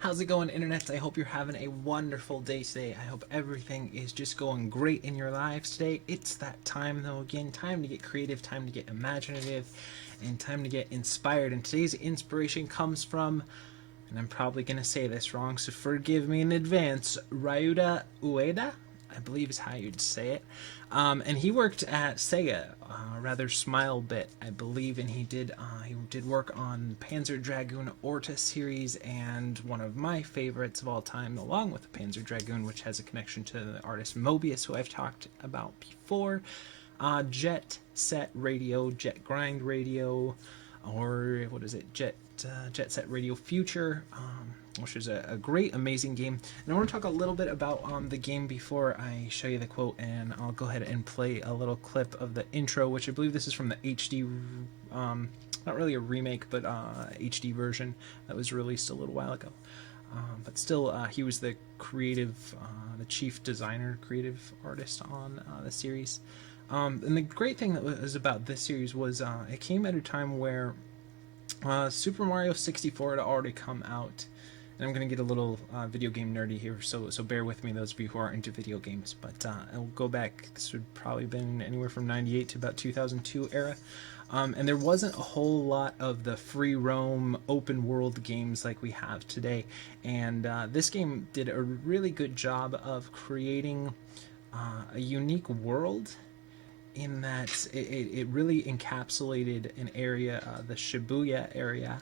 How's it going, internet? I hope you're having a wonderful day today. I hope everything is just going great in your lives today. It's that time, though, again, time to get creative, time to get imaginative, and time to get inspired. And today's inspiration comes from, and I'm probably going to say this wrong, so forgive me in advance, Ryuta Ueda, I believe is how you'd say it. And he worked at Sega, rather Smile Bit, I believe, and he did work on Panzer Dragoon Orta series, and one of my favorites of all time, along with the Panzer Dragoon, which has a connection to the artist Mobius, who I've talked about before. Jet Set Radio, Jet Grind Radio, or what is it, Jet Set Radio Future, which is a great, amazing game. And I want to talk a little bit about the game before I show you the quote, and I'll go ahead and play a little clip of the intro, which I believe this is from the HD, not really a remake, but HD version that was released a little while ago. But still, he was the creative, the chief designer, creative artist on the series. And the great thing that was about this series was it came at a time where Super Mario 64 had already come out. And I'm going to get a little video game nerdy here, so bear with me, those of you who are into video games. But I'll go back, this would probably been anywhere from 98 to about 2002 era. And there wasn't a whole lot of the free roam open world games like we have today. And this game did a really good job of creating a unique world, in that it really encapsulated an area, the Shibuya area,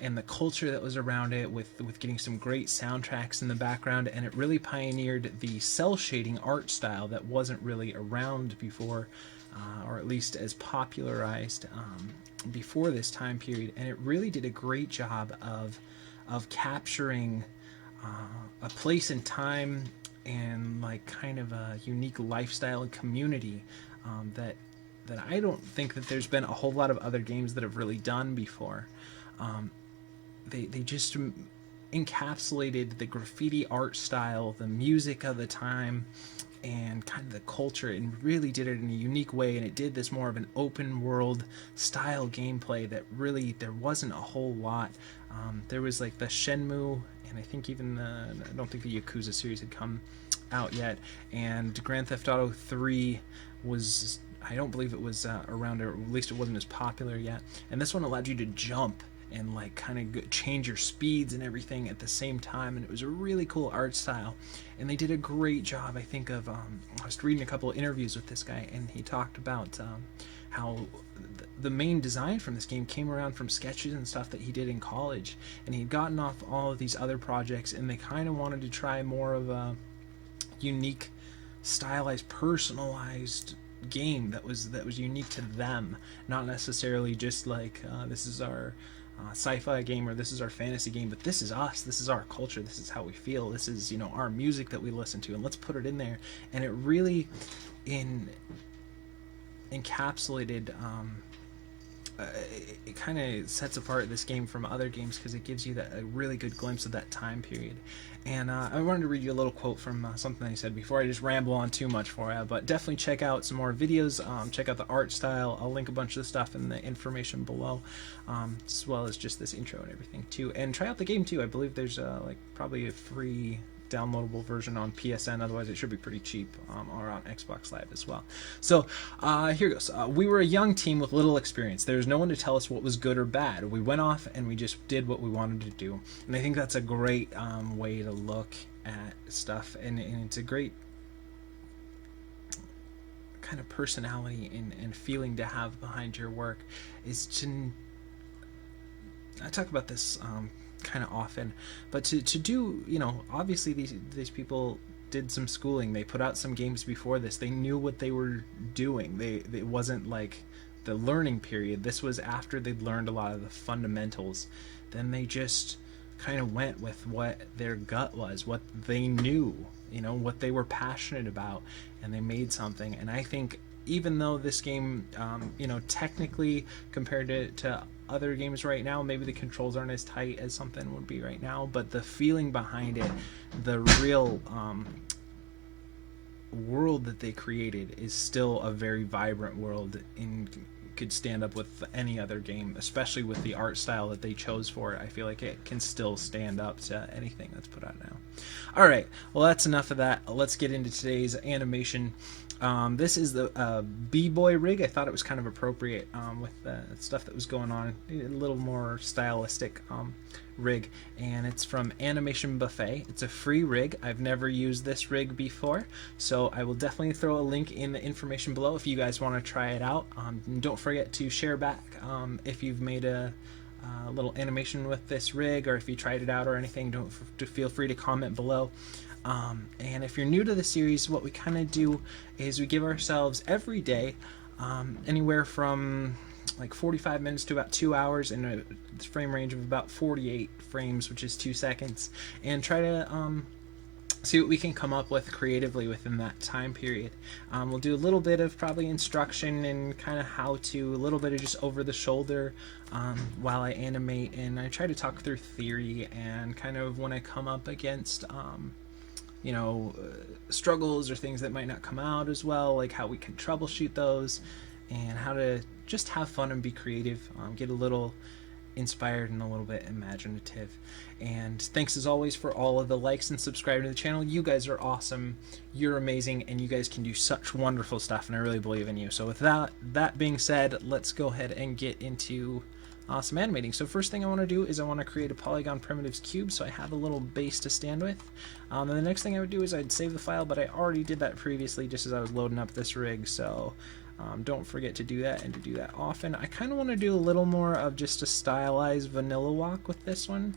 and the culture that was around it, with getting some great soundtracks in the background, and it really pioneered the cell shading art style that wasn't really around before, or at least as popularized before this time period. And it really did a great job of capturing a place and time, and like kind of a unique lifestyle and community that I don't think that there's been a whole lot of other games that have really done before. They just encapsulated the graffiti art style, the music of the time, and kind of the culture, and really did it in a unique way. And it did this more of an open world style gameplay that really there wasn't a whole lot. There was like the Shenmue, and I think even I don't think the Yakuza series had come out yet, and Grand Theft Auto 3 was, I don't believe it was around, or at least it wasn't as popular yet. And this one allowed you to jump and like kind of change your speeds and everything at the same time, and it was a really cool art style. And they did a great job, I think, of I was reading a couple of interviews with this guy, and he talked about how the main design from this game came around from sketches and stuff that he did in college, and he'd gotten off all of these other projects, and they kind of wanted to try more of a unique, stylized, personalized game that was unique to them, not necessarily just like this is our sci-fi game, or this is our fantasy game, but this is us, this is our culture, this is how we feel, this is, you know, our music that we listen to, and let's put it in there. And it really encapsulated it kind of sets apart this game from other games, because it gives you a really good glimpse of that time period. And I wanted to read you a little quote from something I said before I just ramble on too much for you. But definitely check out some more videos, check out the art style. I'll link a bunch of the stuff in the information below, as well as just this intro and everything too. And try out the game too. I believe there's like probably a free downloadable version on PSN, otherwise it should be pretty cheap, or on Xbox Live as well. So here goes. We were a young team with little experience. There was no one to tell us what was good or bad. We went off and we just did what we wanted to do. And I think that's a great way to look at stuff, and it's a great kind of personality and feeling to have behind your work. Is to, I talk about this kind of often, but to do, you know, obviously these people did some schooling, they put out some games before this, they knew what they were doing. It wasn't like the learning period, this was after they'd learned a lot of the fundamentals. Then they just kind of went with what their gut was, what they knew, you know, what they were passionate about, and they made something. And I think even though this game, you know, technically compared to other games right now, maybe the controls aren't as tight as something would be right now, but the feeling behind it, the real world that they created, is still a very vibrant world, in could stand up with any other game, especially with the art style that they chose for it. I feel like it can still stand up to anything that's put out now. All right, well, that's enough of that. Let's get into today's animation. This is the BBoy rig. I thought it was kind of appropriate with the stuff that was going on, a little more stylistic rig, and it's from Animation Buffet. It's a free rig. I've never used this rig before, so I will definitely throw a link in the information below if you guys want to try it out. And don't forget to share back if you've made a little animation with this rig, or if you tried it out or anything. Don't feel free to comment below. And if you're new to the series, what we kind of do is we give ourselves every day anywhere from like 45 minutes to about 2 hours in a frame range of about 48 frames, which is 2 seconds, and try to see what we can come up with creatively within that time period. We'll do a little bit of probably instruction and kind of how to, a little bit of just over the shoulder while I animate, and I try to talk through theory and kind of when I come up against you know, struggles or things that might not come out as well, like how we can troubleshoot those and how to just have fun and be creative, get a little inspired and a little bit imaginative. And thanks as always for all of the likes and subscribing to the channel. You guys are awesome, you're amazing, and you guys can do such wonderful stuff, and I really believe in you. So with that being said, let's go ahead and get into some animating. So first thing I want to do is I want to create a polygon primitives cube so I have a little base to stand with. And the next thing I would do is I'd save the file, but I already did that previously just as I was loading up this rig, so don't forget to do that and to do that often. I kind of want to do a little more of just a stylized vanilla walk with this one.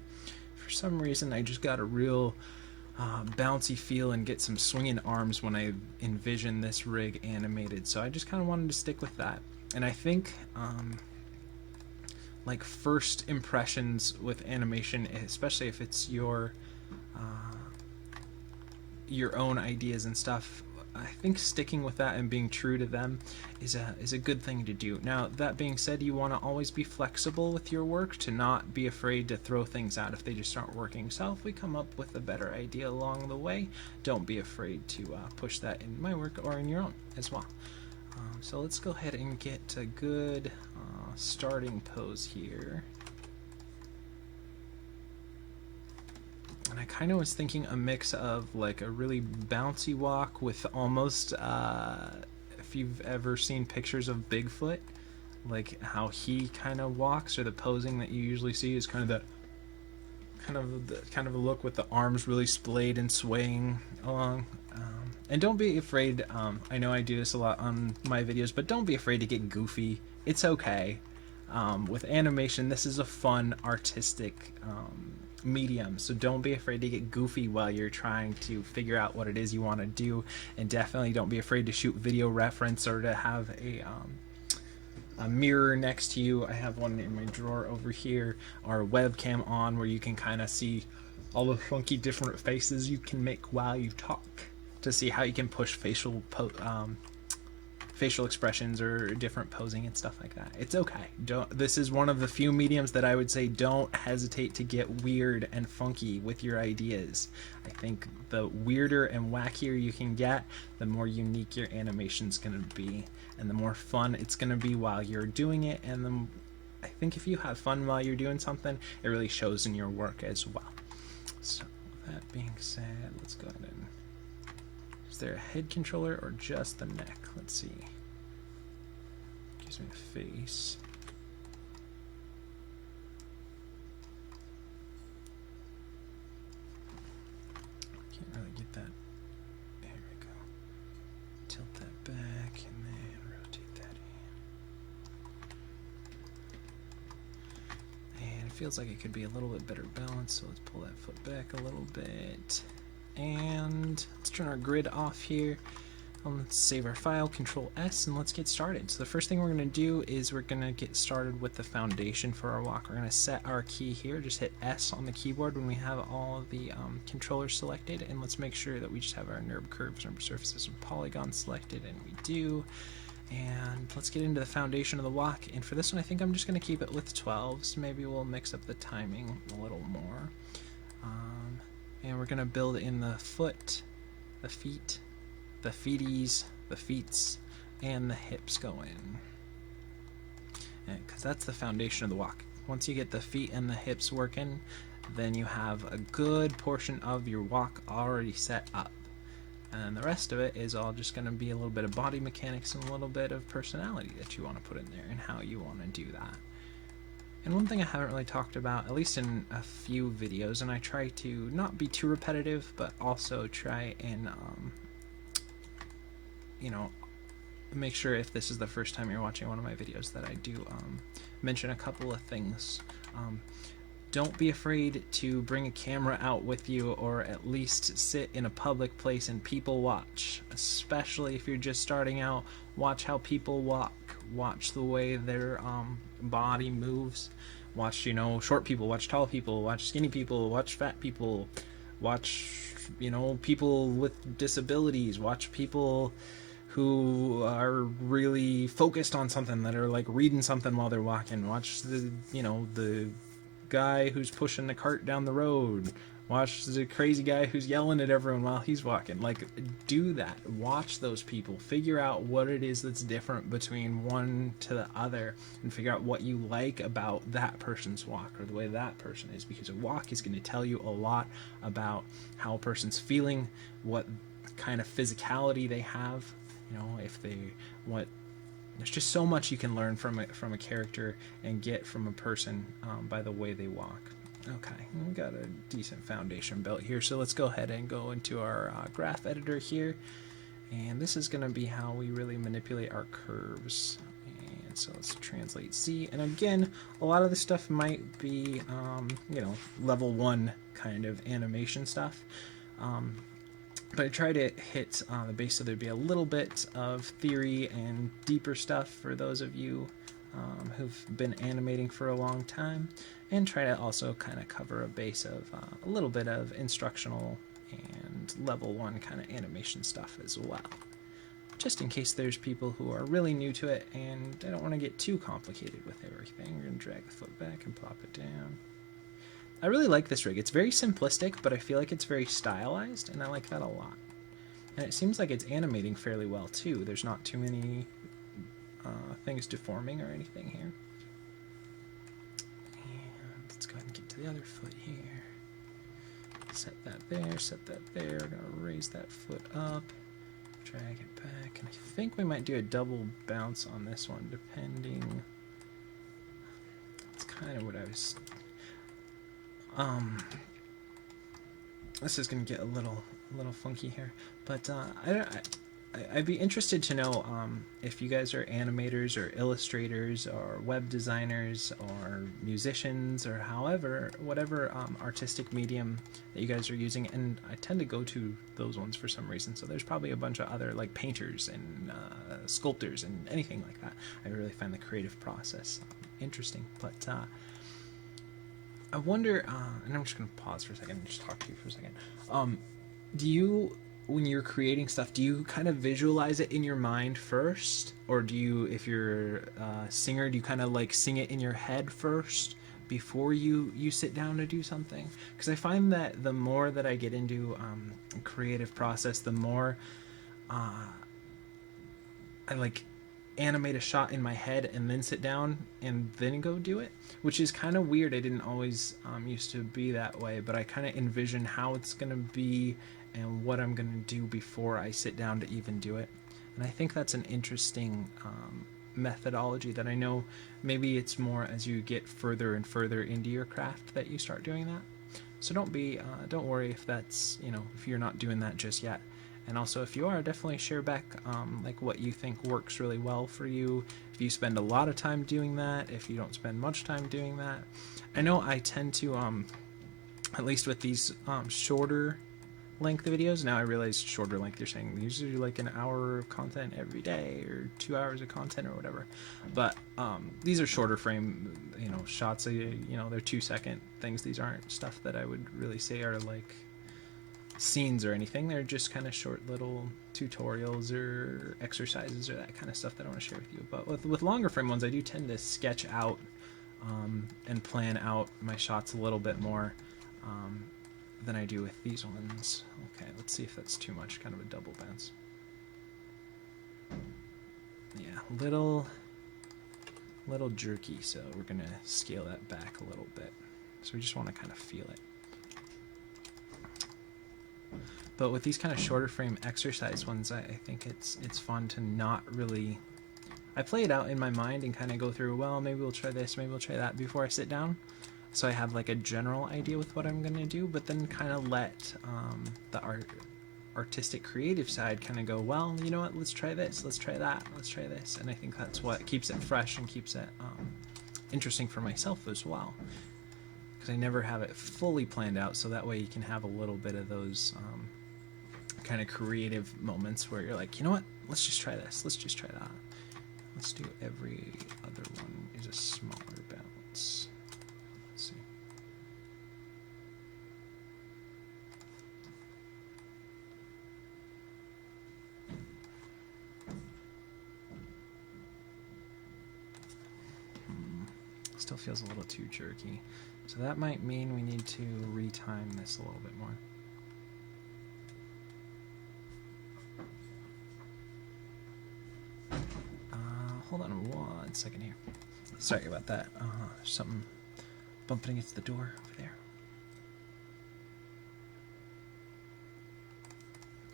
For some reason I just got a real bouncy feel and get some swinging arms when I envision this rig animated, so I just kind of wanted to stick with that. And I think like first impressions with animation, especially if it's your own ideas and stuff, I think sticking with that and being true to them is a good thing to do. Now, that being said, you want to always be flexible with your work, to not be afraid to throw things out if they just aren't working. So if we come up with a better idea along the way, don't be afraid to push that in my work or in your own as well. So let's go ahead and get a good starting pose here. And I kind of was thinking a mix of like a really bouncy walk with almost, if you've ever seen pictures of Bigfoot, like how he kind of walks, or the posing that you usually see is kind of that kind of a look with the arms really splayed and swaying along. And don't be afraid, I know I do this a lot on my videos, but don't be afraid to get goofy. It's okay. With animation, this is a fun, artistic medium, so don't be afraid to get goofy while you're trying to figure out what it is you want to do, and definitely don't be afraid to shoot video reference or to have a mirror next to you. I have one in my drawer over here, or a webcam on, where you can kind of see all the funky different faces you can make while you talk, to see how you can push facial expressions or different posing and stuff like that. It's okay. This is one of the few mediums that I would say don't hesitate to get weird and funky with your ideas. I think the weirder and wackier you can get, the more unique your animation's going to be, and the more fun it's going to be while you're doing it. And I think if you have fun while you're doing something, it really shows in your work as well. So with that being said, let's go ahead and... Is there a head controller or just the neck? Let's see. Gives me a face. Can't really get that. There we go. Tilt that back and then rotate that in. And it feels like it could be a little bit better balanced, so let's pull that foot back a little bit. And let's turn our grid off here. Let's save our file, Control S, and let's get started. So the first thing we're going to do is we're going to get started with the foundation for our walk. We're going to set our key here. Just hit S on the keyboard when we have all of the controllers selected, and let's make sure that we just have our NURB curves, NURB surfaces, and polygons selected, and we do. And let's get into the foundation of the walk. And for this one, I think I'm just going to keep it with 12s. Maybe we'll mix up the timing a little more. And we're going to build in the foot, the feet, the feeties, the feets, and the hips go in. because that's the foundation of the walk. Once you get the feet and the hips working, then you have a good portion of your walk already set up. And the rest of it is all just going to be a little bit of body mechanics and a little bit of personality that you want to put in there and how you want to do that. And one thing I haven't really talked about, at least in a few videos, and I try to not be too repetitive, but also try and, you know, make sure if this is the first time you're watching one of my videos that I do mention a couple of things. Don't be afraid to bring a camera out with you, or at least sit in a public place and people watch. Especially if you're just starting out, watch how people walk. Watch the way their body moves. Watch, you know, short people, watch tall people, watch skinny people, watch fat people, watch, you know, people with disabilities, watch people who are really focused on something, that are like reading something while they're walking. Watch the, you know, the guy who's pushing the cart down the road. Watch the crazy guy who's yelling at everyone while he's walking. Like, do that. Watch those people. Figure out what it is that's different between one to the other, and figure out what you like about that person's walk or the way that person is, because a walk is going to tell you a lot about how a person's feeling, what kind of physicality they have, you know, if they, what, there's just so much you can learn from a character and get from a person by the way they walk. Okay, we got a decent foundation built here, so let's go ahead and go into our graph editor here, and this is going to be how we really manipulate our curves. And so let's translate C, and again, a lot of this stuff might be you know, level 1 kind of animation stuff, but I try to hit the base so there'd be a little bit of theory and deeper stuff for those of you who've been animating for a long time, and try to also kind of cover a base of a little bit of instructional and level 1 kind of animation stuff as well. Just in case there's people who are really new to it and I don't want to get too complicated with everything. We're going to drag the foot back and plop it down. I really like this rig. It's very simplistic, but I feel like it's very stylized, and I like that a lot. And it seems like it's animating fairly well too. There's not too many things deforming or anything here. And let's go ahead and get to the other foot here. Set that there, set that there. We're going to raise that foot up, drag it back, and I think we might do a double bounce on this one, depending. That's kind of what I was... this is going to get a little funky here, but I'd be interested to know if you guys are animators or illustrators or web designers or musicians or whatever artistic medium that you guys are using, and I tend to go to those ones for some reason, so there's probably a bunch of other like painters and sculptors and anything like that. I really find the creative process interesting, but I wonder, and I'm just going to pause for a second and just talk to you for a second. Do you, when you're creating stuff, do you kind of visualize it in your mind first? Or do you, if you're a singer, do you kind of like sing it in your head first before you sit down to do something? Because I find that the more that I get into creative process, the more I like animate a shot in my head and then sit down and then go do it, which is kind of weird. I didn't always used to be that way, but I kind of envision how it's going to be and what I'm going to do before I sit down to even do it. And I think that's an interesting methodology that I know maybe it's more as you get further and further into your craft that you start doing that. So don't worry if that's, you know, if you're not doing that just yet. And also, if you are, definitely share back like what you think works really well for you. If you spend a lot of time doing that, if you don't spend much time doing that. I know I tend to, at least with these shorter length videos, now I realize shorter length, you're saying usually like an hour of content every day or 2 hours of content or whatever. But these are shorter frame, you know, shots. You know, they're 2-second things. These aren't stuff that I would really say are like scenes or anything. They're just kind of short little tutorials or exercises or that kind of stuff that I want to share with you. But with longer frame ones, I do tend to sketch out and plan out my shots a little bit more than I do with these ones. Okay, let's see if that's too much, kind of a double bounce. Yeah, a little jerky, so we're going to scale that back a little bit. So we just want to kind of feel it. But with these kind of shorter frame exercise ones, I think it's fun to not really... I play it out in my mind and kind of go through, well, maybe we'll try this, maybe we'll try that before I sit down. So I have like a general idea with what I'm going to do, but then kind of let the artistic creative side kind of go, well, you know what, let's try this, let's try that, let's try this. And I think that's what keeps it fresh and keeps it interesting for myself as well. Because I never have it fully planned out, so that way you can have a little bit of those kind of creative moments where you're like, you know what, let's just try this, let's just try that. Let's do every other one is a smaller bounce. Let's see. Still feels a little too jerky. So that might mean we need to retime this a little bit more. Hold on 1 second here. Sorry about that. There's something bumping against the door over there.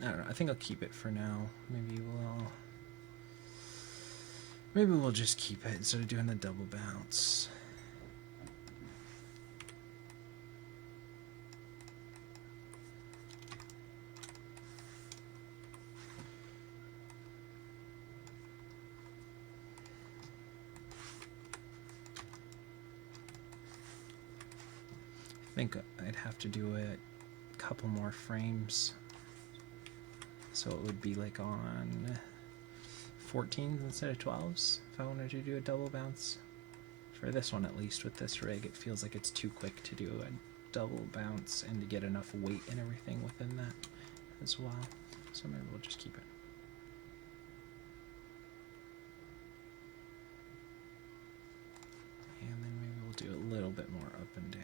I don't know. I think I'll keep it for now. Maybe we'll just keep it instead of doing the double bounce. I think I'd have to do it a couple more frames, so it would be like on 14s instead of 12s if I wanted to do a double bounce. For this one at least, with this rig, it feels like it's too quick to do a double bounce and to get enough weight and everything within that as well. So maybe we'll just keep it. And then maybe we'll do a little bit more up and down.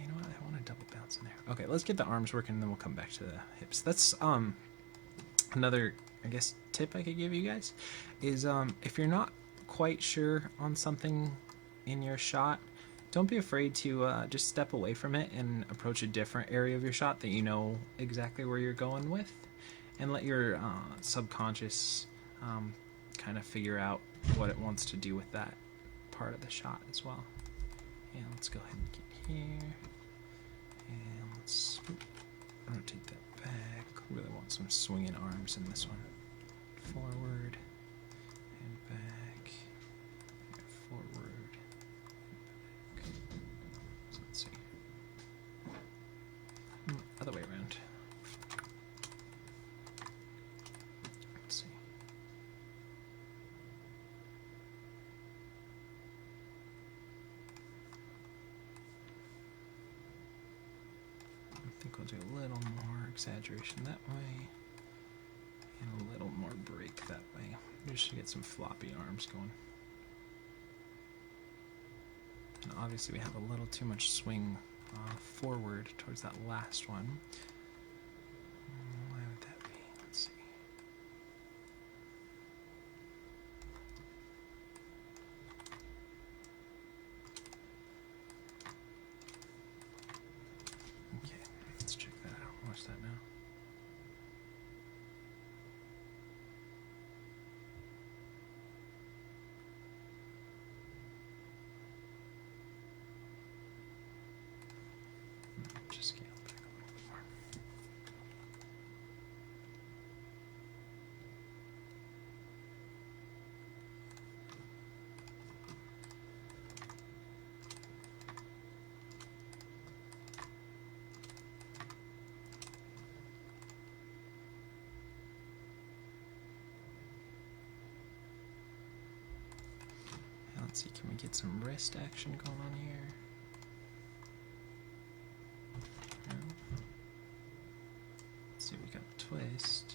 You know what? I want a double bounce in there. Okay, let's get the arms working, and then we'll come back to the hips. That's another, I guess, tip I could give you guys is if you're not quite sure on something in your shot, don't be afraid to just step away from it and approach a different area of your shot that you know exactly where you're going with, and let your subconscious kind of figure out what it wants to do with that part of the shot as well. Yeah, let's go ahead and get here, and let's rotate that back. Really want some swinging arms in this one. Forward and back, and forward and back. So let's see. Other way around. Let's see. I think we'll do a little more exaggeration that way, and a little more break that way, just to get some floppy arms going. And obviously we have a little too much swing forward towards that last one. Why would that be? Let's see. Okay, let's check that out. Watch that now. Just scale back a little bit more. Now let's see, can we get some wrist action going on here? Let's see, we got twist.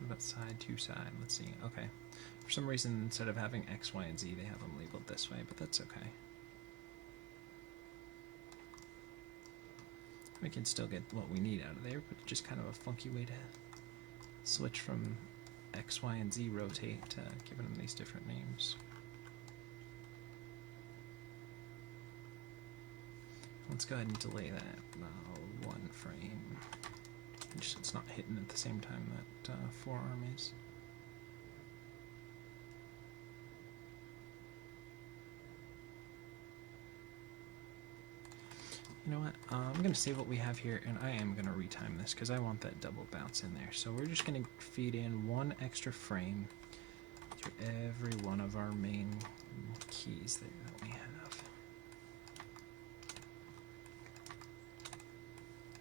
What about side to side? Let's see. Okay. For some reason, instead of having X, Y, and Z, they have them labeled this way, but that's okay. We can still get what we need out of there, but just kind of a funky way to switch from X, Y, and Z rotate to giving them these different names. Let's go ahead and delay that 1 frame. Just it's not hitting at the same time that forearm is. You know what? I'm going to save what we have here, and I am going to retime this because I want that double bounce in there. So we're just going to feed in 1 extra frame through every one of our main keys there that we have.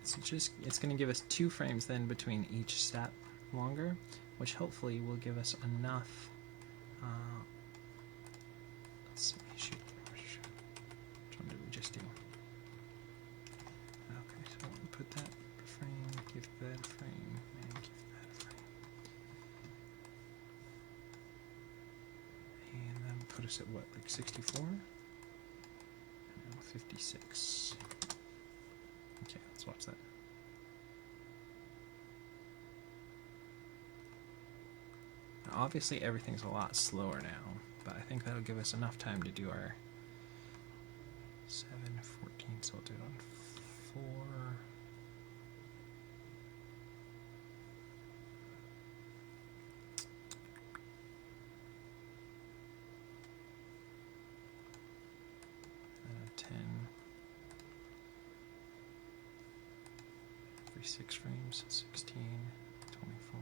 So it's going to give us 2 frames then between each step longer, which hopefully will give us enough. Let's see, shoot. Which one did we just do? Okay, so put that frame, give that a frame, and give that a frame. And then put us at what, like 64? No, 56. Okay, let's watch that. Now, obviously everything's a lot slower now, but I think that'll give us enough time to do our 7, 14, so we'll do it on 4. And 10. Every 6 frames, 16, 24.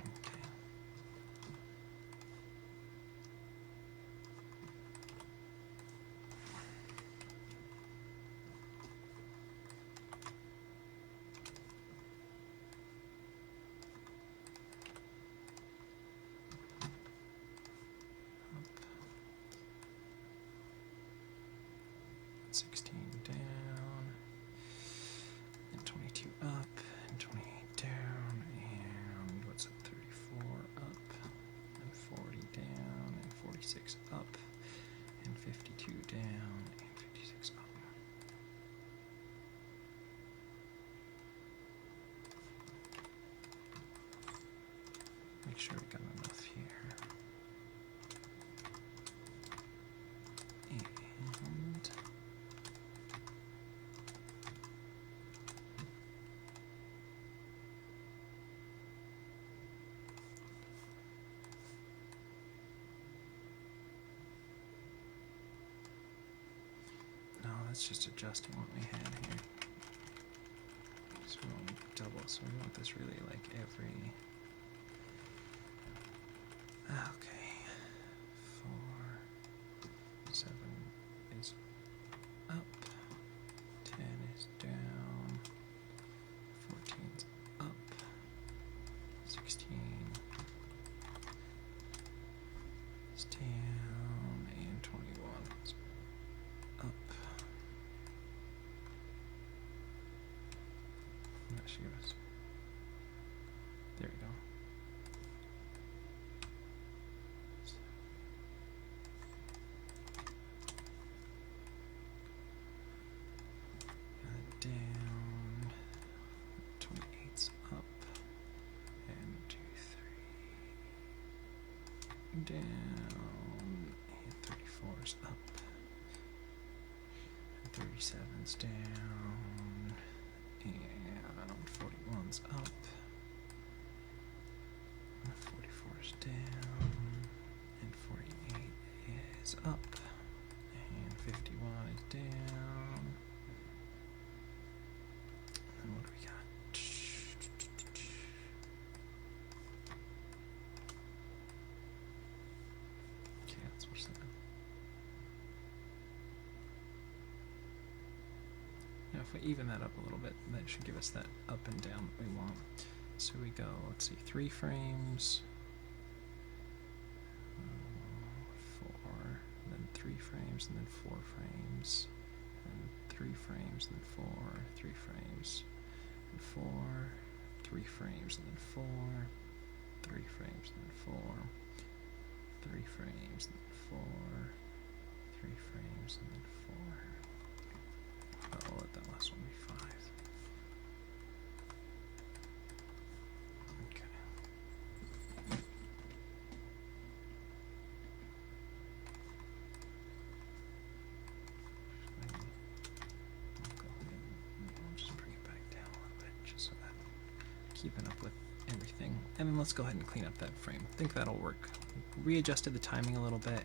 Okay. Up. 16 down. And 22 up, and 28 down, and what's up, 34 up, and 40 down, and 46 up, and 52 down, and 56 up. Make sure we got enough here. And no, that's just adjusting what we had here. So we want double, so we want this really like every. Okay. 4, 7 is up, 10 is down, 14 is up, 16 is down, and 21 is up. That should give us. There we go. Down, 28's up, and 2, 3, down, and 34's up, and 37's down, and 41's up, and 44's down, and 48 is up, and 51 is down. And what do we got? Okay, let's watch that. Now, if we even that up a little bit, that should give us that up and down that we want. So we go, let's see, 3 frames, 4, then 3 frames, and then 4 frames, and 3 frames, and then 4, 3 frames, and 4, 3 frames, and then 4, 3 frames, and then 4, 3 frames, and then 4, 3 frames, and then 4. I'll let that last one be 5. keeping up with everything. And then let's go ahead and clean up that frame. I think that'll work. Readjusted the timing a little bit,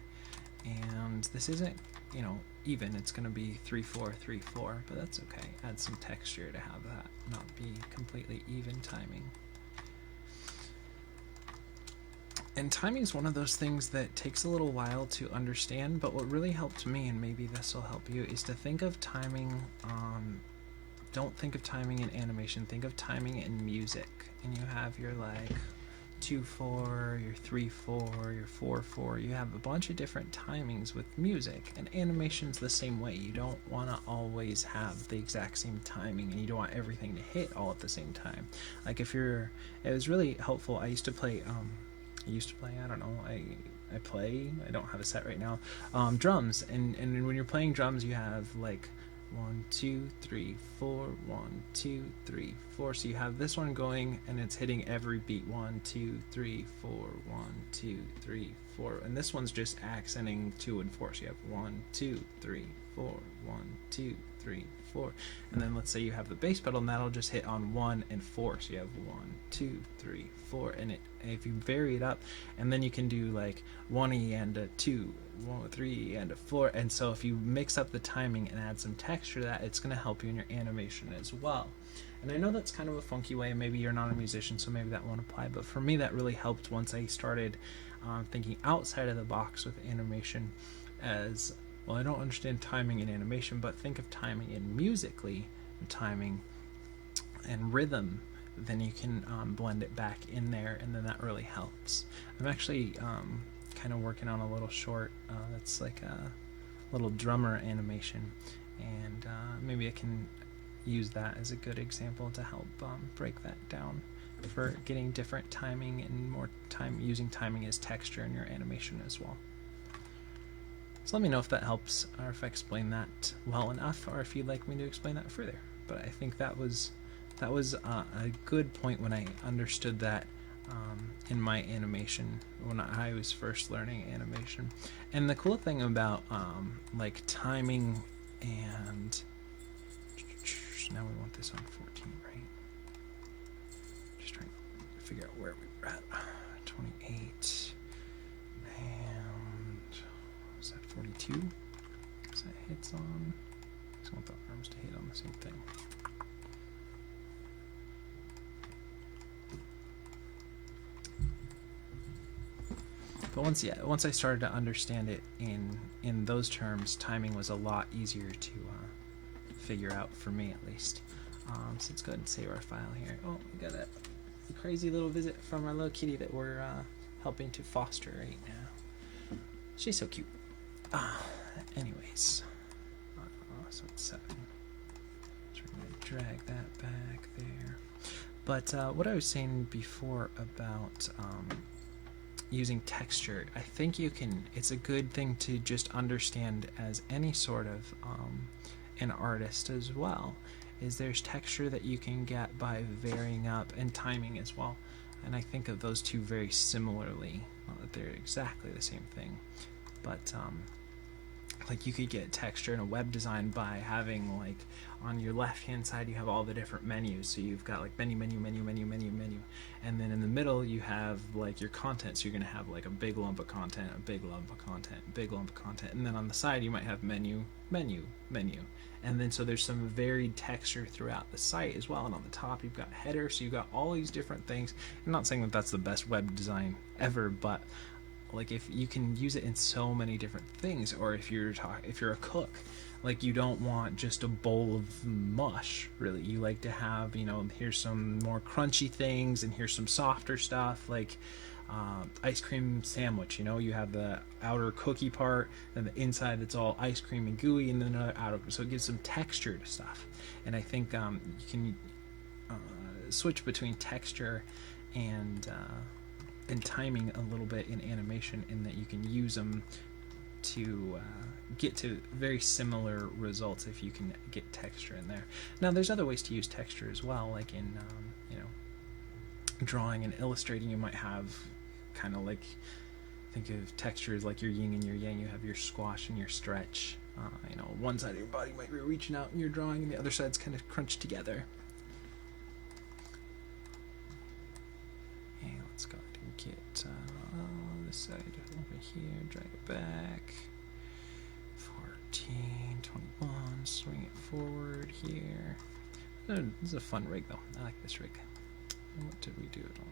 and this isn't, you know, even. It's going to be 3/4, 3/4, but that's okay. Add some texture to have that not be completely even timing. And timing is one of those things that takes a little while to understand, but what really helped me, and maybe this will help you, is to think of timing. Don't think of timing in animation, think of timing in music. And you have your like 2/4, your 3/4, your 4/4. You have a bunch of different timings with music, and animation's the same way. You don't want to always have the exact same timing, and you don't want everything to hit all at the same time. Like if you're, it was really helpful. I used to play, I don't know, I don't have a set right now, drums, and when you're playing drums, you have like 1 2 3 4, 1 2 3 4. So you have this one going, and it's hitting every beat. 1 2 3 4, 1 2 3 4, and this one's just accenting 2 and 4. So you have 1 2 3 4, 1 2 3 4, and then let's say you have the bass pedal, and that'll just hit on 1 and 4. So you have 1 2 3 4, and if you vary it up, and then you can do like 1E and a 2, 1 3 and a 4, and so if you mix up the timing and add some texture to that, it's going to help you in your animation as well. And I know that's kind of a funky way, maybe you're not a musician, so maybe that won't apply, but for me that really helped once I started thinking outside of the box with animation. As well, I don't understand timing in animation, but think of timing in musically, and timing and rhythm, then you can blend it back in there, and then that really helps. I'm actually kind of working on a little short that's like a little drummer animation, and maybe I can use that as a good example to help break that down for getting different timing and more time, using timing as texture in your animation as well. So let me know if that helps, or if I explain that well enough, or if you'd like me to explain that further. But I think that was a good point when I understood that in my animation when I was first learning animation. And the cool thing about like timing, and now we want this on 14, right? Just trying to figure out where we were at. 28 and was that 42? Because that hits on. I just want the arms to hit on the same thing. But once I started to understand it in those terms, timing was a lot easier to figure out for me, at least. So let's go ahead and save our file here. Oh, we got a crazy little visit from our little kitty that we're helping to foster right now. She's so cute. Anyways, so it's 7. So we're gonna drag that back there. But what I was saying before about using texture, I think you can, it's a good thing to just understand as any sort of an artist as well, is there's texture that you can get by varying up, and timing as well. And I think of those two very similarly, not that they're exactly the same thing, but like you could get texture in a web design by having, like, on your left hand side you have all the different menus, so you've got like menu, and then in the middle you have like your content, so you're going to have like a big lump of content, a big lump of content, a big lump of content, and then on the side you might have menu, and then so there's some varied texture throughout the site as well. And on the top you've got header, so you've got all these different things. I'm not saying that that's the best web design ever, but like if you can use it in so many different things, or if you're a cook, like you don't want just a bowl of mush, really. You like to have, you know, here's some more crunchy things, and here's some softer stuff, like ice cream sandwich, you know, you have the outer cookie part, and the inside it's all ice cream and gooey, and then another outer, so it gives some texture to stuff. And I think you can switch between texture and timing a little bit in animation, in that you can use them to get to very similar results if you can get texture in there. Now there's other ways to use texture as well, like in you know, drawing and illustrating. You might have kind of like, think of textures like your yin and your yang. You have your squash and your stretch. You know, one side of your body might be reaching out in your drawing, and the other side's kind of crunched together. this side over here, drag it back. 14, 21, swing it forward here. Oh, this is a fun rig though. I like this rig. What did we do it on?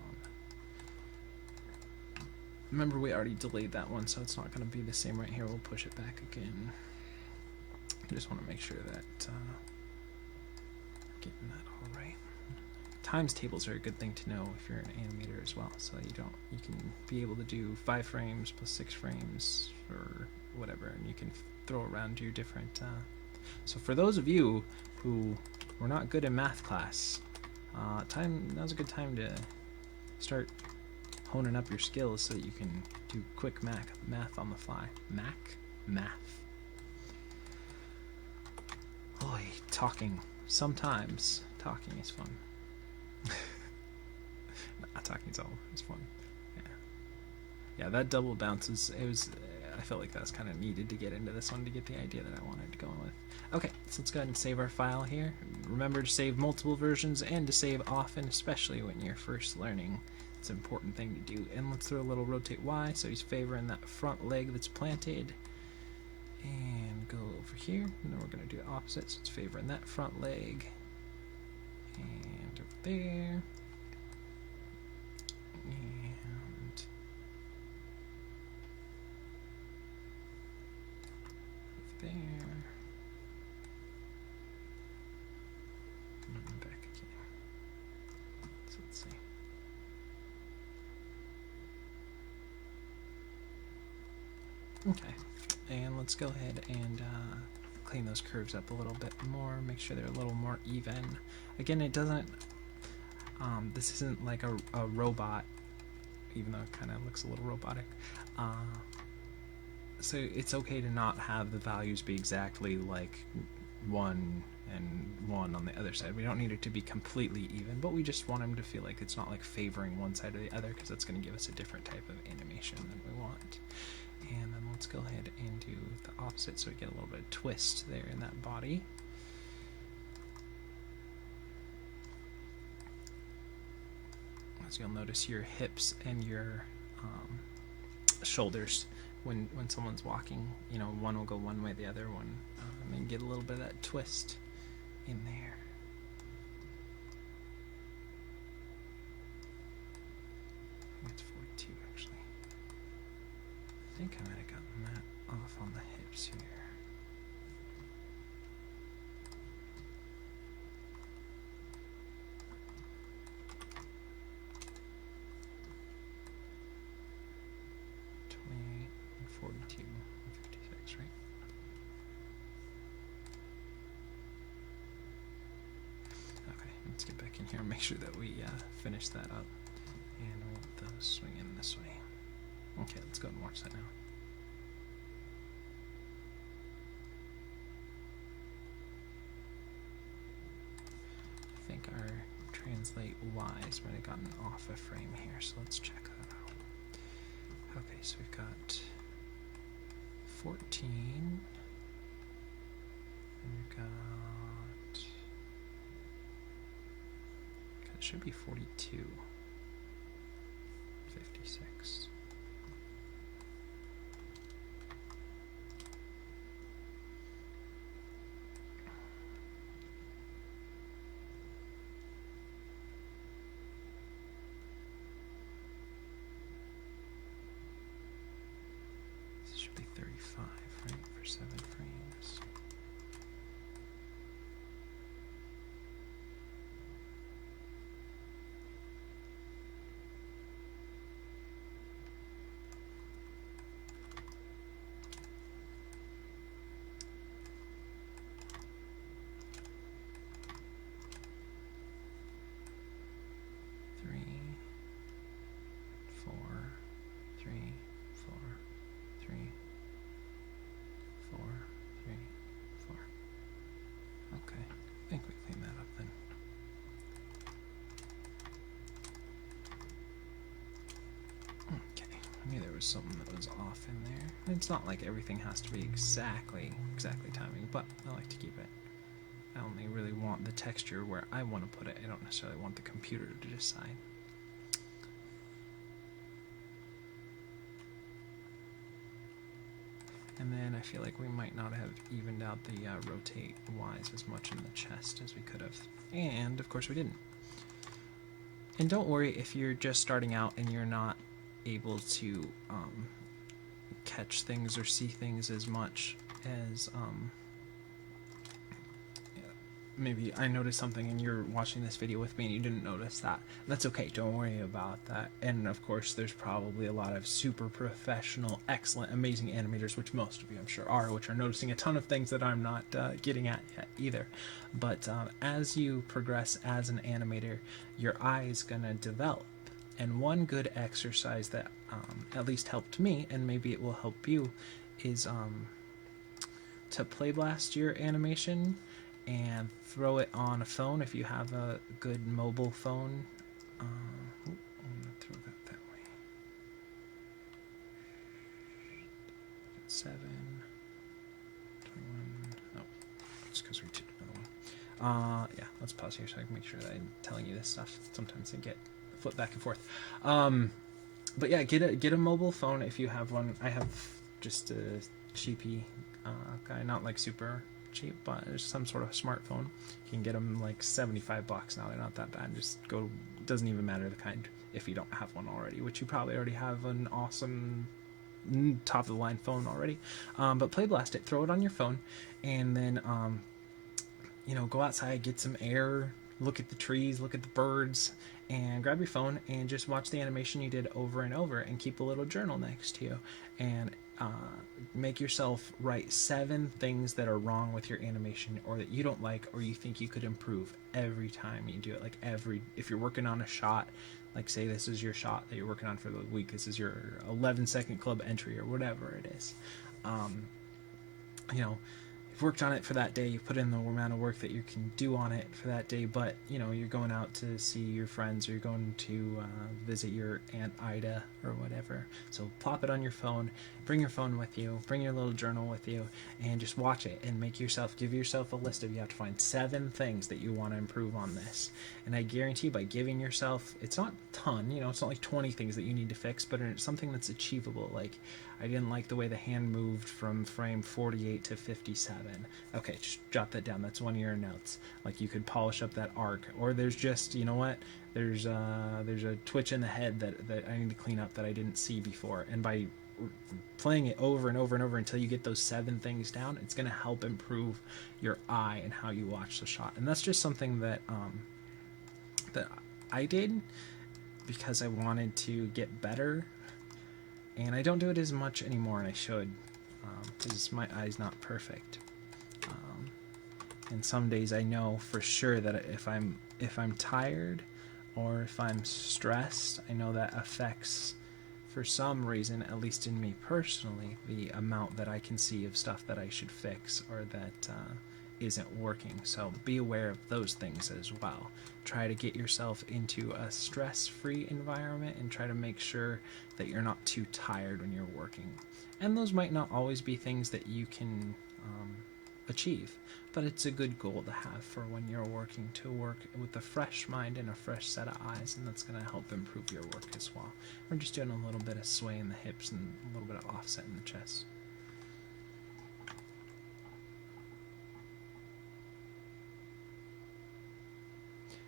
Remember, we already delayed that one, so it's not going to be the same right here. We'll push it back again. I just want to make sure that we're getting that all right. Times tables are a good thing to know if you're an animator as well, so you can be able to do 5 frames plus 6 frames or whatever, and you can throw around your different. So for those of you who were not good in math class, now's a good time to start honing up your skills so that you can do quick math on the fly. Math. Boy, sometimes talking is fun. Not talking is all, it's fun. Yeah, that double bounce I felt like that was kind of needed to get into this one to get the idea that I wanted to go with. Okay, so let's go ahead and save our file here. Remember to save multiple versions and to save often, especially when you're first learning. It's an important thing to do. And let's throw a little rotate Y so he's favoring that front leg that's planted. And go over here. And then we're going to do the opposite. So it's favoring that front leg. And over there. And over there. And back again. So let's see. Okay, and let's go ahead and clean those curves up a little bit more, make sure they're a little more even. Again, it doesn't, this isn't like a robot, even though it kind of looks a little robotic. So it's okay to not have the values be exactly like 1 and 1 on the other side. We don't need it to be completely even, but we just want them to feel like it's not like favoring one side or the other, because that's going to give us a different type of animation than we want. And then let's go ahead and do the opposite so we get a little bit of twist there in that body. As you'll notice, your hips and your shoulders, when someone's walking, you know, one will go one way, the other one, and then get a little bit of that twist in there. I think it's 42 actually. I think I might have gotten that off on the hips here. And 42 and 56, right? Okay, let's get back in here and make sure that we finish that up. And we'll swing in this way. Okay, let's go and watch that now. I think our translate Y's might have gotten off a frame here, so let's check that out. Okay, so we've got 14, and we've got, it should be 42, 56. Should be 35, right, for 7 frames. Three, 4, 3, 4, 3, 4, 3, 4. Okay, I think we clean that up then. Okay, I knew there was something that was off in there. It's not like everything has to be exactly timing, but I like to keep it. I only really want the texture where I want to put it. I don't necessarily want the computer to decide. I feel like we might not have evened out the rotate Ys as much in the chest as we could have. And, of course, we didn't. And don't worry if you're just starting out and you're not able to catch things or see things as much as maybe I noticed something and you're watching this video with me and you didn't notice that. That's okay, don't worry about that. And of course there's probably a lot of super professional, excellent, amazing animators, which most of you I'm sure are, which are noticing a ton of things that I'm not getting at yet either. But as you progress as an animator, your eye is going to develop. And one good exercise that at least helped me, and maybe it will help you, is to play blast your animation and throw it on a phone if you have a good mobile phone. I'm going to throw that way. 7, 21, oh, just because we did another one. Yeah, let's pause here so I can make sure that I'm telling you this stuff. Sometimes I get flip back and forth. But yeah, get a mobile phone if you have one. I have just a cheapy guy, not like super cheap, but there's some sort of smartphone. You can get them like $75 now. They're not that bad. Just go, doesn't even matter the kind if you don't have one already, which you probably already have an awesome top of the line phone already. But play blast it, throw it on your phone, and then you know, go outside, get some air, look at the trees, look at the birds, and grab your phone and just watch the animation you did over and over, and keep a little journal next to you, and make yourself write 7 things that are wrong with your animation, or that you don't like, or you think you could improve every time you do it. Like if you're working on a shot, like say this is your shot that you're working on for the week, this is your 11-second club entry or whatever it is. You know, you've worked on it for that day, you put in the amount of work that you can do on it for that day, but you know, you're going out to see your friends, or you're going to visit your Aunt Ida or whatever. So plop it on your phone, bring your phone with you, bring your little journal with you, and just watch it and give yourself a list of, you have to find 7 things that you want to improve on this. And I guarantee by giving yourself, it's not a ton, you know, it's not like 20 things that you need to fix, but it's something that's achievable. Like, I didn't like the way the hand moved from frame 48 to 57. Okay, just jot that down. That's one of your notes. Like, you could polish up that arc. Or there's just, you know what? There's a twitch in the head that I need to clean up that I didn't see before. And by playing it over and over and over until you get those 7 things down, it's going to help improve your eye and how you watch the shot. And that's just something that that I did because I wanted to get better. And I don't do it as much anymore, and I should, because my eye's not perfect. And some days I know for sure that if I'm tired or if I'm stressed, I know that affects, for some reason, at least in me personally, the amount that I can see of stuff that I should fix or that isn't working. So be aware of those things as well. Try to get yourself into a stress-free environment and try to make sure that you're not too tired when you're working. And those might not always be things that you can achieve, but it's a good goal to have for when you're working, to work with a fresh mind and a fresh set of eyes, and that's going to help improve your work as well. We're just doing a little bit of sway in the hips and a little bit of offset in the chest.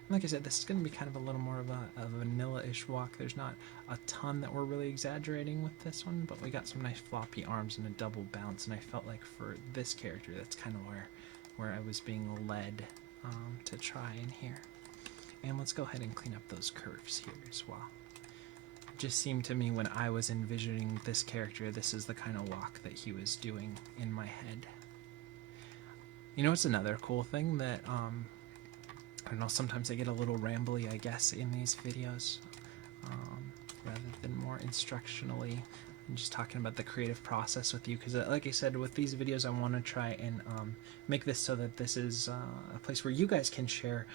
Like I said, this is going to be kind of a little more of a vanilla-ish walk. There's not a ton that we're really exaggerating with this one, but we got some nice floppy arms and a double bounce, and I felt like for this character, that's kind of where I was being led to try in here. And let's go ahead and clean up those curves here as well. It just seemed to me when I was envisioning this character, this is the kind of walk that he was doing in my head. You know, it's another cool thing that I don't know, sometimes I get a little rambly, I guess, in these videos, rather than more instructionally. I'm just talking about the creative process with you, because like I said, with these videos I want to try and make this so that this is a place where you guys can share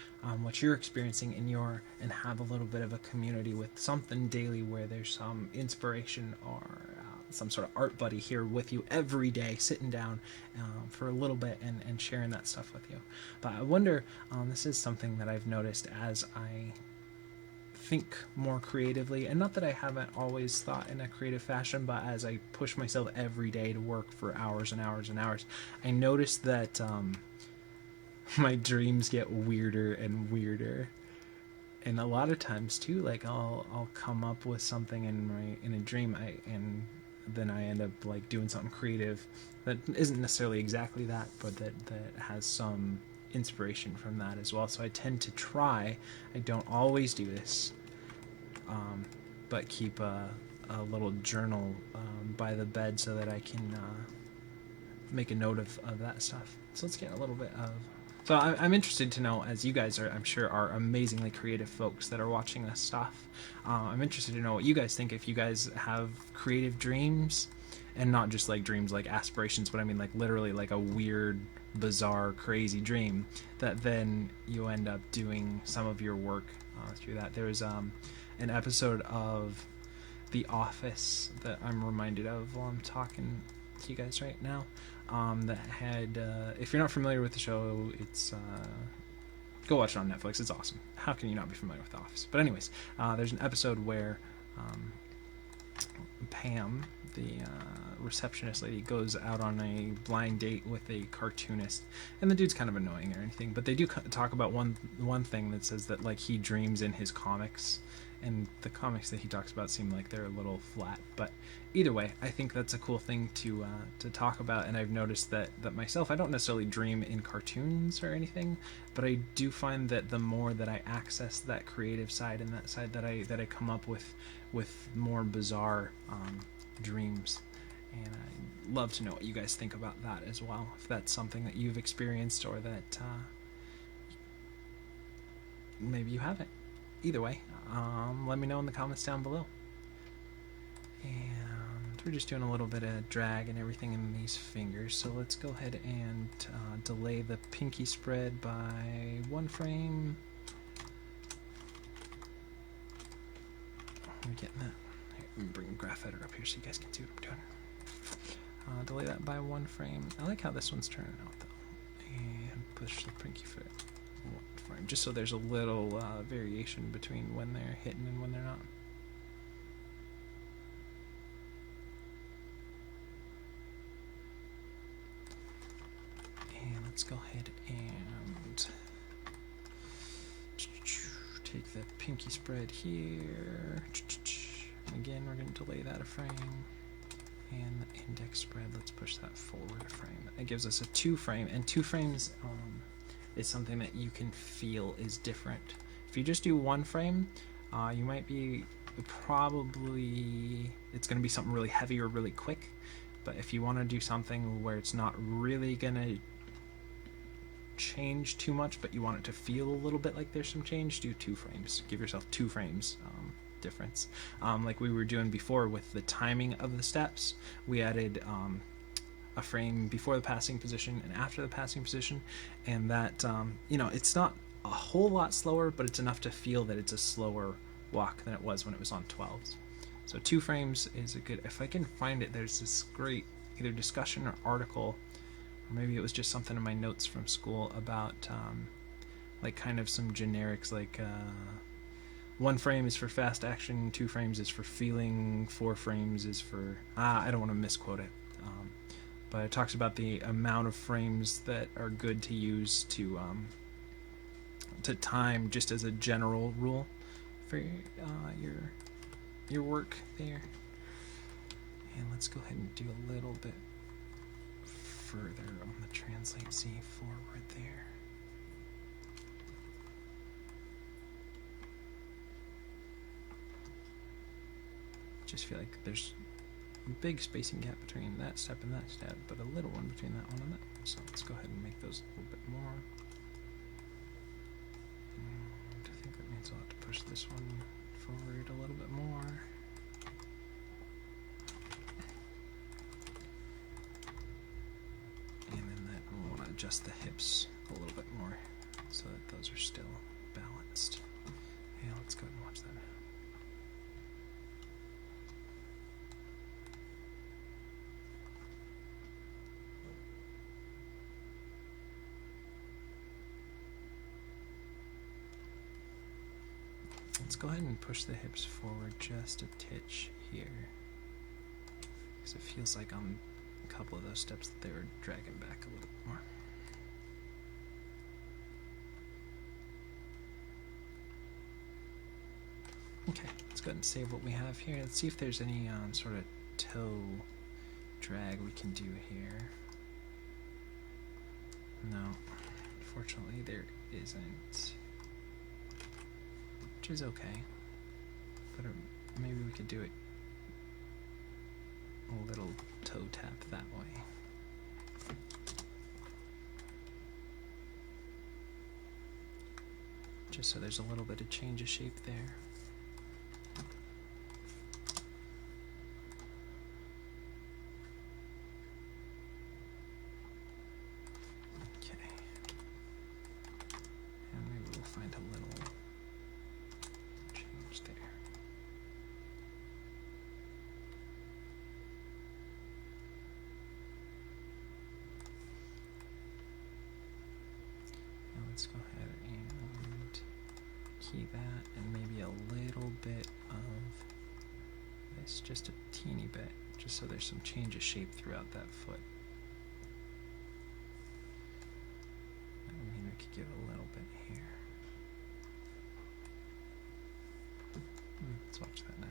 what you're experiencing and have a little bit of a community with something daily where there's some inspiration or some sort of art buddy here with you every day, sitting down for a little bit and sharing that stuff with you. But I wonder, this is something that I've noticed as I think more creatively. And not that I haven't always thought in a creative fashion, but as I push myself every day to work for hours and hours and hours, I noticed that my dreams get weirder and weirder. And a lot of times too, like I'll come up with something in a dream, and then I end up like doing something creative that isn't necessarily exactly that, but that has some inspiration from that as well. So I tend to try. I don't always do this, but keep a little journal by the bed so that I can make a note of that stuff. So let's get a little bit of. So I'm interested to know, as you guys are, I'm sure, are amazingly creative folks that are watching this stuff. I'm interested to know what you guys think, if you guys have creative dreams, and not just like dreams like aspirations, but I mean like literally like a weird, bizarre, crazy dream that then you end up doing some of your work through that. There's an episode of The Office that I'm reminded of while I'm talking to you guys right now. That had, if you're not familiar with the show, it's, go watch it on Netflix. It's awesome. How can you not be familiar with The Office? But anyways, there's an episode where Pam, the receptionist lady, goes out on a blind date with a cartoonist, and the dude's kind of annoying or anything, but they do talk about one thing that says that like he dreams in his comics, and the comics that he talks about seem like they're a little flat. But either way, I think that's a cool thing to talk about, and I've noticed that myself, I don't necessarily dream in cartoons or anything, but I do find that the more that I access that creative side and that side that I come up with more bizarre dreams. And I'd love to know what you guys think about that as well, if that's something that you've experienced or that maybe you haven't. Either way, let me know in the comments down below. And we're just doing a little bit of drag and everything in these fingers, so let's go ahead and delay the pinky spread by 1 frame. I'm getting that. Here, let me bring the graph editor up here so you guys can see what I'm doing. Delay that by 1 frame. I like how this one's turning out though. And push the pinky foot 1 frame, just so there's a little variation between when they're hitting and when they're not. And let's go ahead and take the pinky spread here. Again, we're going to delay that a frame. And the index spread, let's push that forward a frame. That gives us a 2 frame, and 2 frames is something that you can feel is different. If you just do 1 frame, you might be probably, it's going to be something really heavy or really quick. But if you want to do something where it's not really going to change too much, but you want it to feel a little bit like there's some change, do 2 frames. Give yourself 2 frames. Difference, like we were doing before with the timing of the steps. We added a frame before the passing position and after the passing position, and that you know, it's not a whole lot slower, but it's enough to feel that it's a slower walk than it was when it was on 12s. So 2 frames is a good, if I can find it, there's this great either discussion or article, or maybe it was just something in my notes from school about like kind of some generics, like 1 frame is for fast action, 2 frames is for feeling, 4 frames is for, I don't want to misquote it, but it talks about the amount of frames that are good to use to time, just as a general rule for your work there. And let's go ahead and do a little bit further on the translate Z forward there. Just feel like there's a big spacing gap between that step and that step, but a little one between that one and that one. So let's go ahead and make those a little bit more. And I think that means I'll have to push this one forward a little bit more. And then that we'll want to adjust the hips a little bit more so that those are still balanced. Yeah, let's go ahead and watch that. Let's go ahead and push the hips forward just a titch here. Because it feels like on a couple of those steps that they were dragging back a little more. Okay, let's go ahead and save what we have here. Let's see if there's any sort of toe drag we can do here. No, unfortunately there isn't. Which is okay. But maybe we could do it a little toe tap that way. Just so there's a little bit of change of shape there. Let's go ahead and key that, and maybe a little bit of this, just a teeny bit, just so there's some change of shape throughout that foot. I mean, we could give a little bit here. Let's watch that now.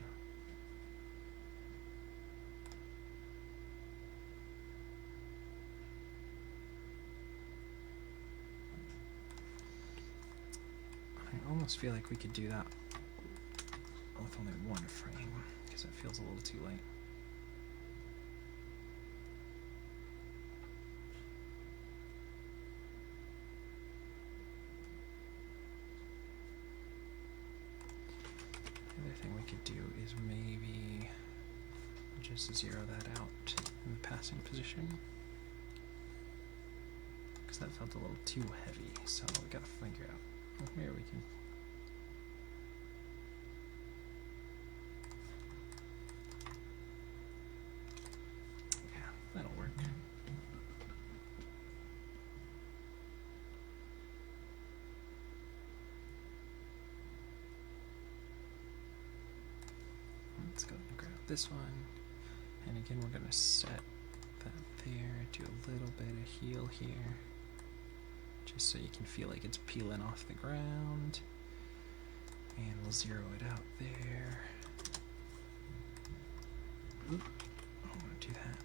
I almost feel like we could do that with only one frame, because it feels a little too light. The other thing we could do is maybe just zero that out in the passing position, because that felt a little too heavy, so we gotta figure out. Well, here we can. Yeah, that'll work. Let's go and grab this one. And again, we're going to set that there, do a little bit of heel here. Just so you can feel like it's peeling off the ground. And we'll zero it out there. Oop, I don't want to do that.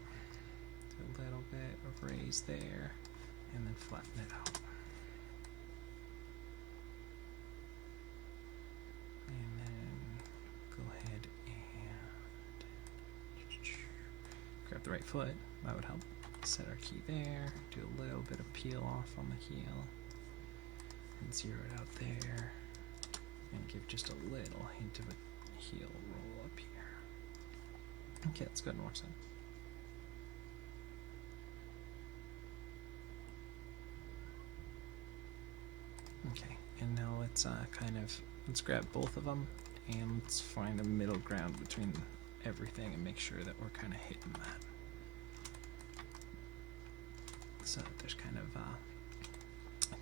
Do a little bit of raise there, and then flatten it out. And then go ahead and grab the right foot, that would help. Set our key there, do a little bit of peel off on the heel, and zero it out there, and give just a little hint of a heel roll up here. Okay, let's go ahead and watch that. Okay, and now let's let's grab both of them, and let's find a middle ground between everything and make sure that we're kind of hitting that. So that there's kind of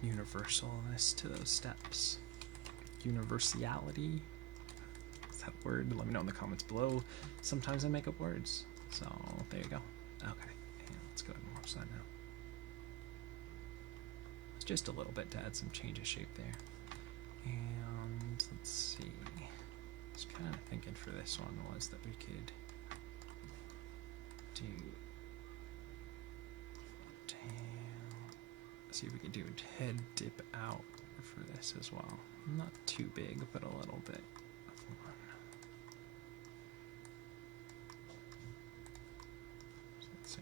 universalness to those steps. Universality? Is that a word? Let me know in the comments below. Sometimes I make up words. So there you go. Okay, and let's go ahead and watch that now. It's just a little bit to add some change of shape there. And let's see. I was kind of thinking for this one was that we could do. See if we can do a head dip out for this as well. Not too big, but a little bit of one. So let's see.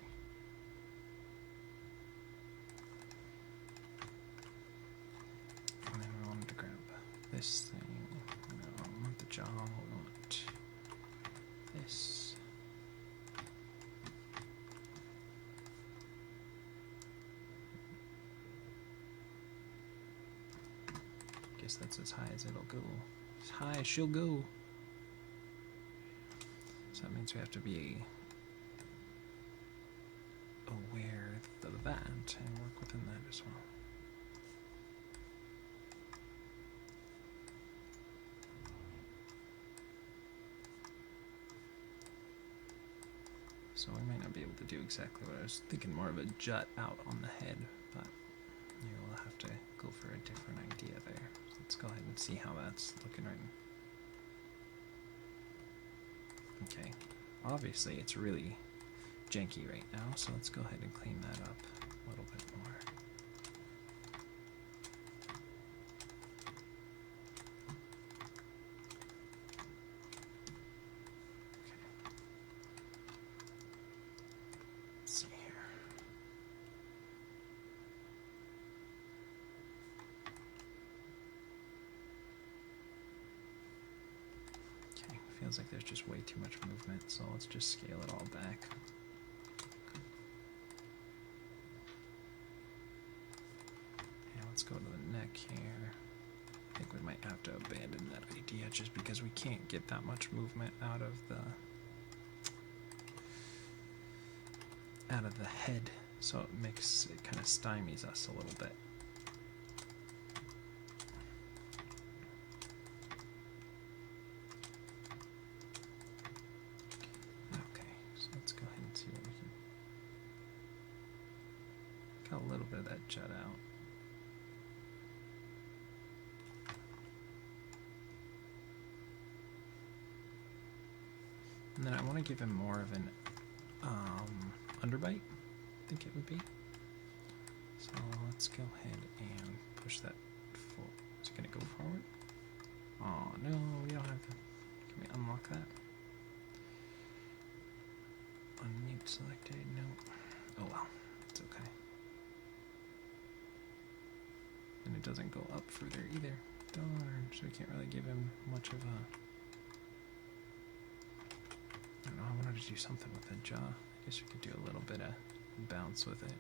And then we wanted to grab this thing. No, not the jaw. We want this. That's as high as it'll go. As high as she'll go. So that means we have to be aware of that and work within that as well. So we might not be able to do exactly what I was thinking, more of a jut out on the head, but we'll have to go for a different idea there. So let's go ahead and see how that's looking right now. Okay, obviously it's really janky right now, so let's go ahead and clean that up a little bit more. Feels like there's just way too much movement, so let's just scale it all back. Yeah, let's go to the neck here. I think we might have to abandon that idea just because we can't get that much movement out of the head, so it kind of stymies us a little bit. A little bit of that jut out. And then I want to give him more of an underbite, I think it would be. So let's go ahead and push that forward. Is it going to go forward? Oh no, we don't have to. Can we unlock that? Unmute selected, no. Oh well, it's okay. And it doesn't go up further either. Darn, so we can't really give him much of a... I don't know, I wanted to do something with the jaw. I guess we could do a little bit of bounce with it.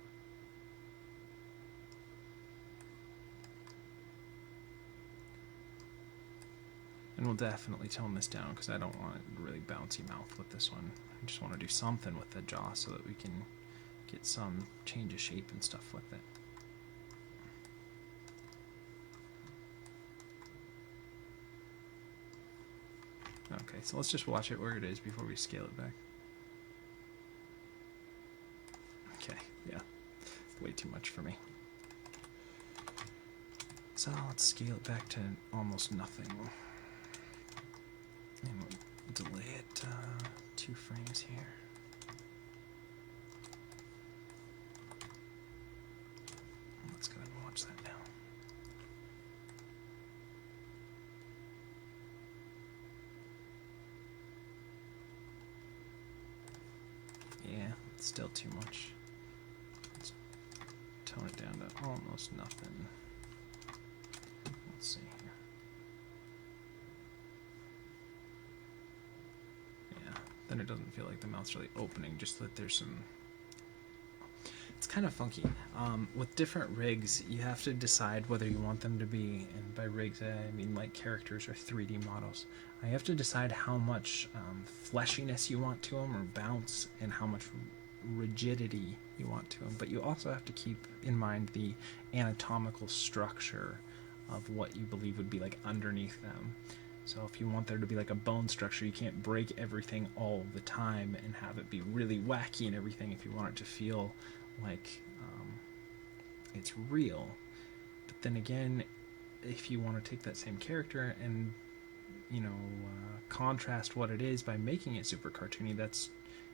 And we'll definitely tone this down because I don't want a really bouncy mouth with this one. I just want to do something with the jaw so that we can get some change of shape and stuff with it. Okay, so let's just watch it where it is before we scale it back. Okay, yeah, way too much for me. So let's scale it back to almost nothing. And we'll delay it 2 frames here. Let's go ahead and watch that now. Yeah, it's still too much. Let's tone it down to almost nothing. Let's see here. Yeah, then it doesn't feel like the mouth's really opening, just that there's some... It's kind of funky. With different rigs, you have to decide whether you want them to be, and by rigs I mean like characters or 3D models. You have to decide how much fleshiness you want to them, or bounce, and how much rigidity you want to them. But you also have to keep in mind the anatomical structure of what you believe would be like underneath them. So if you want there to be like a bone structure, you can't break everything all the time and have it be really wacky and everything if you want it to feel like it's real. But then again, if you want to take that same character and contrast what it is by making it super cartoony, you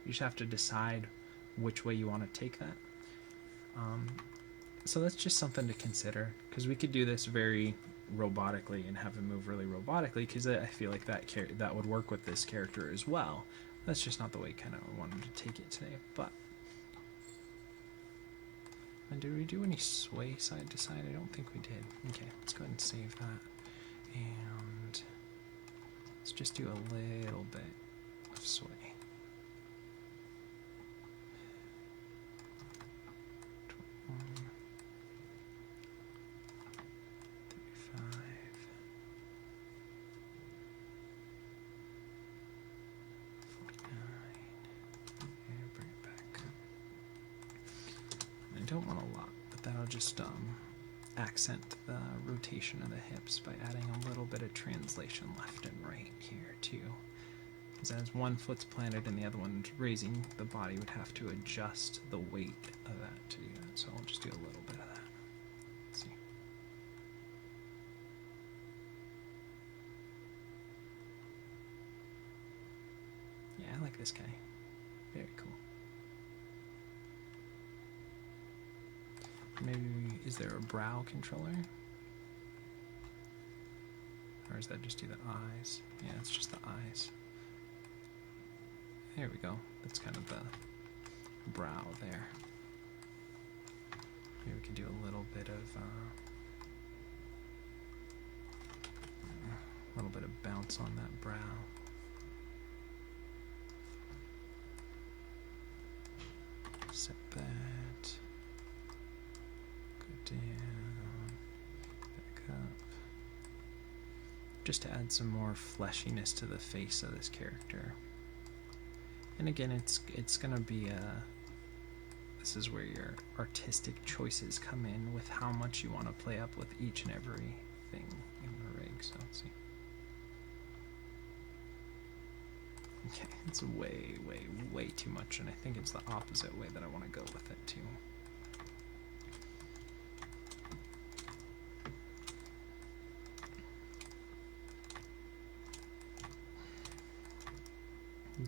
just have to decide which way you want to take that. So that's just something to consider, because we could do this very robotically and have him move really robotically, because I feel like that would work with this character as well. That's just not the way kind of I wanted to take it today. But and did we do any sway side to side? I don't think we did. Okay, let's go ahead and save that, and let's just do a little bit of sway. 35, 49, and bring it back. I don't want a lot, but that'll just accent the rotation of the hips by adding a little bit of translation left and right here too. Because as one foot's planted and the other one's raising, the body would have to adjust the weight of that to do that. So I'll just do a little bit of that. Let's see. Yeah, I like this guy. Very cool. Maybe, is there a brow controller? Or does that just do the eyes? Yeah, it's just the eyes. There we go. That's kind of the brow there. Maybe we can do a little bit of bounce on that brow. Set that. Go down. Back up. Just to add some more fleshiness to the face of this character. And again, it's gonna be this is where your artistic choices come in with how much you want to play up with each and every thing in the rig. So let's see. Okay, it's way, way, way too much, and I think it's the opposite way that I want to go with it too.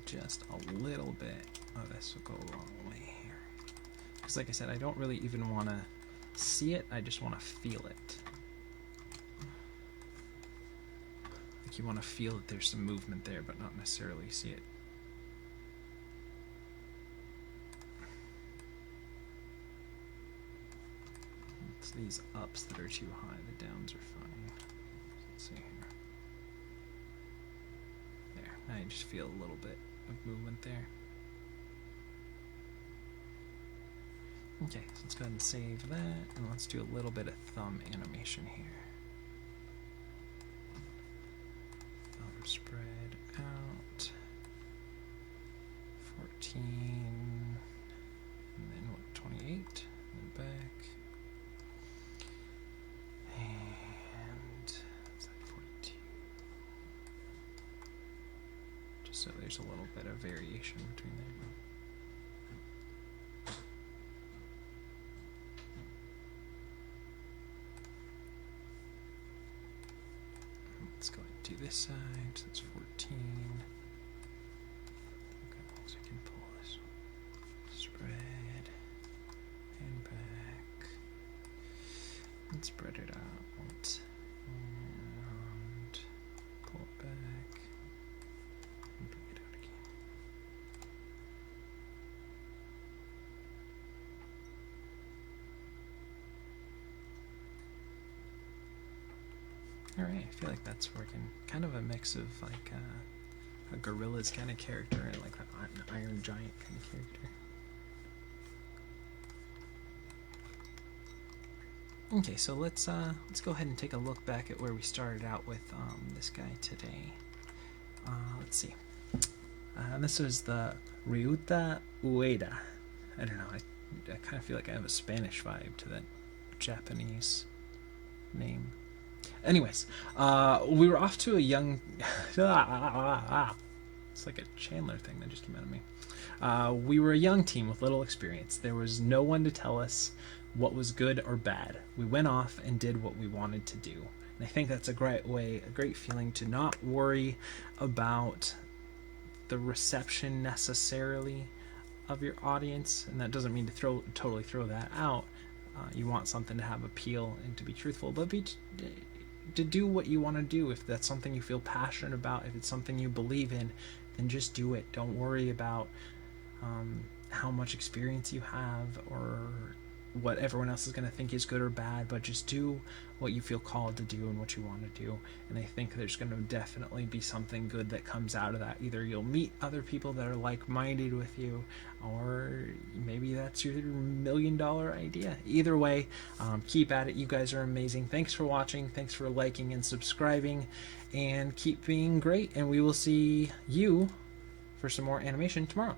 Just a little bit of this will go a long way here. Because like I said, I don't really even want to see it, I just want to feel it. Like you want to feel that there's some movement there, but not necessarily see it. It's these ups that are too high, the downs are fine. Let's see here. There, now you just feel a little bit of movement there. Okay, so let's go ahead and save that, and let's do a little bit of thumb animation here. Thumb spread out. 14, and then what, 28, and then back. And is that 42? Just so there's a little bit of variation between them. Let's go ahead and do this side, so that's 14. Okay, so I can pull this spread and back and spread it out and pull it back and bring it out again. Alright, I feel like that's working. Kind of a mix of like a Gorillaz kind of character and like an Iron Giant kind of character. Okay, so let's go ahead and take a look back at where we started out with this guy today. Let's see. This was the Ryuta Ueda. I don't know. I kind of feel like I have a Spanish vibe to that Japanese name. Anyways, we were off to a young... It's like a Chandler thing that just came out of me. We were a young team with little experience. There was no one to tell us what was good or bad. We went off and did what we wanted to do. And I think that's a great way, a great feeling to not worry about the reception necessarily of your audience. And that doesn't mean to totally throw that out. You want something to have appeal and to be truthful, but to do what you want to do. If that's something you feel passionate about, if it's something you believe in, then just do it. Don't worry about how much experience you have or what everyone else is going to think is good or bad, but just do what you feel called to do and what you want to do. And I think there's going to definitely be something good that comes out of that. Either you'll meet other people that are like-minded with you, or maybe that's your $1 million idea. Either way, keep at it. You guys are amazing. Thanks for watching. Thanks for liking and subscribing, and keep being great. And we will see you for some more animation tomorrow.